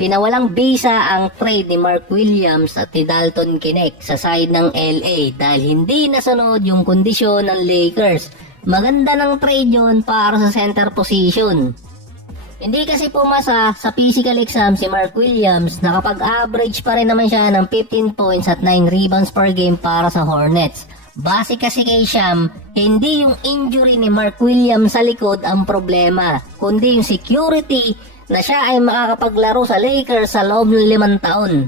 Pinawalang bisa ang trade ni Mark Williams at ni Dalton Knecht sa side ng LA dahil hindi nasunod yung kondisyon ng Lakers. Maganda ng trade yun para sa center position. Hindi kasi pumasa sa physical exam si Mark Williams, nakapag-average pa rin naman siya ng 15 points at 9 rebounds per game para sa Hornets. Base kasi kay Sham, hindi yung injury ni Mark Williams sa likod ang problema, kundi yung security na siya ay makakapaglaro sa Lakers sa loob ng 5 taon.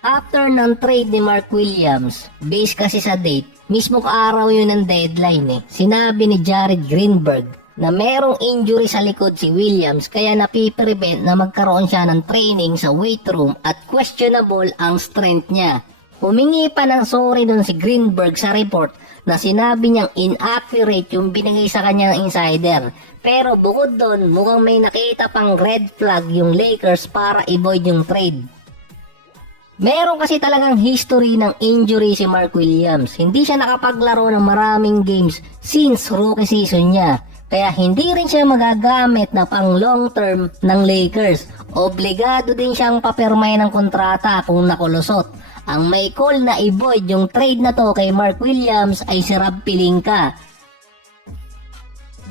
After ng trade ni Mark Williams, based kasi sa date, mismo kaaraw yun ng deadline sinabi ni Jared Greenberg na merong injury sa likod si Williams kaya napiprevent na magkaroon siya ng training sa weight room at questionable ang strength niya. Humingi pa ng sorry dun si Greenberg sa report na sinabi niyang inaccurate yung binigay sa kanya ng insider. Pero bukod doon, mukhang may nakita pang red flag yung Lakers para i-void yung trade. Meron kasi talagang history ng injury si Mark Williams. Hindi siya nakapaglaro ng maraming games since rookie season niya. Kaya hindi rin siya magagamit na pang long term ng Lakers. Obligado din siyang papirmay ng kontrata kung nakulusot. Ang may call na i-void yung trade na to kay Mark Williams ay si Rob Pelinka.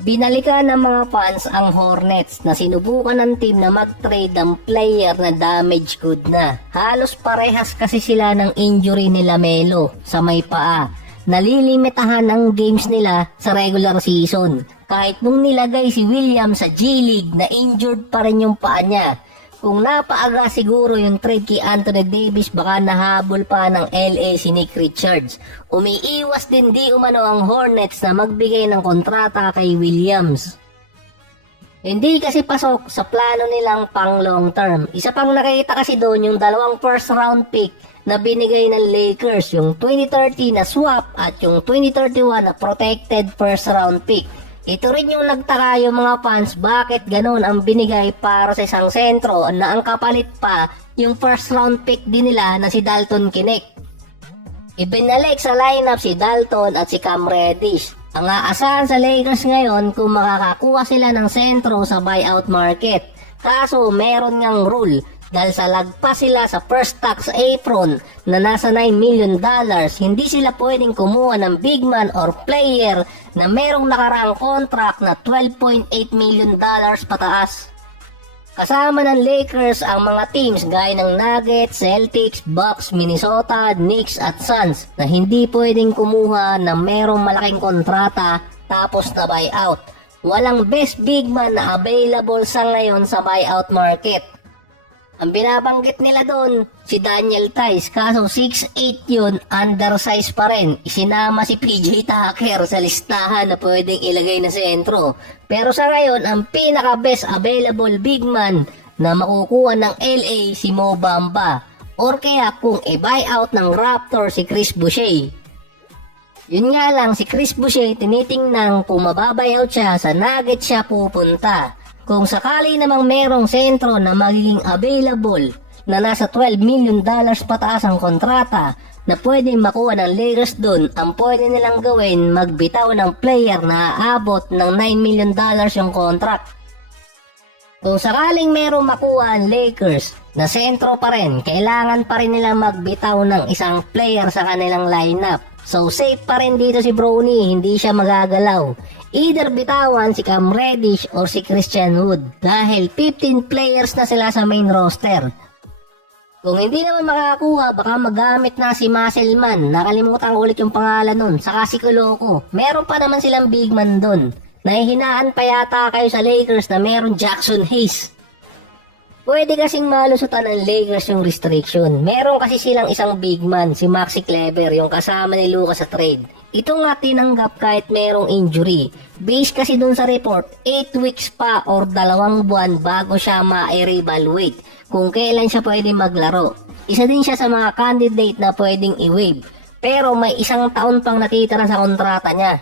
Binalikan ng mga fans ang Hornets na sinubukan ng team na mag-trade ng player na damage good na. Halos parehas kasi sila ng injury ni Lamelo sa may paa. Nalilimitahan ang games nila sa regular season. Kahit nung nilagay si Williams sa G-League na injured pa rin yung paa niya. Kung napaaga siguro yung trade kay Anthony Davis, baka nahabol pa ng LA si Nick Richards. Umiiwas din di umano ang Hornets na magbigay ng kontrata kay Williams. Hindi kasi pasok sa plano nilang pang long term. Isa pang nakita kasi doon yung 2 first round pick na binigay ng Lakers, yung 2030 na swap at yung 2031 na protected first round pick. Ito rin yung nagtaka yung mga fans bakit ganun ang binigay para sa isang sentro na ang kapalit pa yung first round pick din nila na si Dalton Knecht. Ibinalik sa lineup si Dalton at si Cam Reddish. Ang aasahan sa Lakers ngayon kung makakakuha sila ng sentro sa buyout market. Kaso meron ngang rule dahil sa lagpas sila sa first tax apron na nasa $9 million, hindi sila pwedeng kumuha ng big man or player na merong nakaraang contract na $12.8 million pataas. Kasama ng Lakers ang mga teams gaya ng Nuggets, Celtics, Bucks, Minnesota, Knicks at Suns na hindi pwedeng kumuha ng merong malaking kontrata tapos na buyout. Walang best big man na available sa ngayon sa buyout market. Ang binabanggit nila doon, si Daniel Theis, kaso 6'8 yun, undersize pa rin. Isinama si PJ Tucker sa listahan na pwedeng ilagay na sentro. Pero sa ngayon, ang pinaka-best available big man na makukuha ng LA si Mo Bamba. Or kaya kung i-buyout ng Raptor si Chris Boucher. Yun nga lang, si Chris Boucher tinitingnan kung mababuyout siya sa Nuggets siya pupunta. Kung sakali namang merong sentro na magiging available na nasa $12 million pataas ang kontrata na pwedeng makuha ng Lakers doon, ang pwede nilang gawin magbitaw ng player na aabot ng $9 million yung contract. Kung sakaling merong makuha ang Lakers na sentro pa rin, kailangan pa rin nila magbitaw ng isang player sa kanilang lineup. So safe pa rin dito si Bronny, hindi siya magagalaw. Either bitawan si Cam Reddish or si Christian Wood dahil 15 players na sila sa main roster. Kung hindi naman makakakuha, baka magamit na si Musselman. Nakalimutan ko ulit yung pangalan nun. Saka si Kuloko. Meron pa naman silang big man dun. Nahihinaan pa yata kayo sa Lakers na meron Jackson Hayes. Pwede kasing malusutan ng Lakers yung restriction. Meron kasi silang isang big man, si Maxi Kleber, yung kasama ni Lucas sa trade. Ito nga tinanggap kahit merong injury. Based kasi dun sa report, 8 weeks pa or 2 buwan bago siya ma-reevaluate kung kailan siya pwede maglaro. Isa din siya sa mga candidate na pwedeng i-waive. Pero may 1 taon pang natitira sa kontrata niya.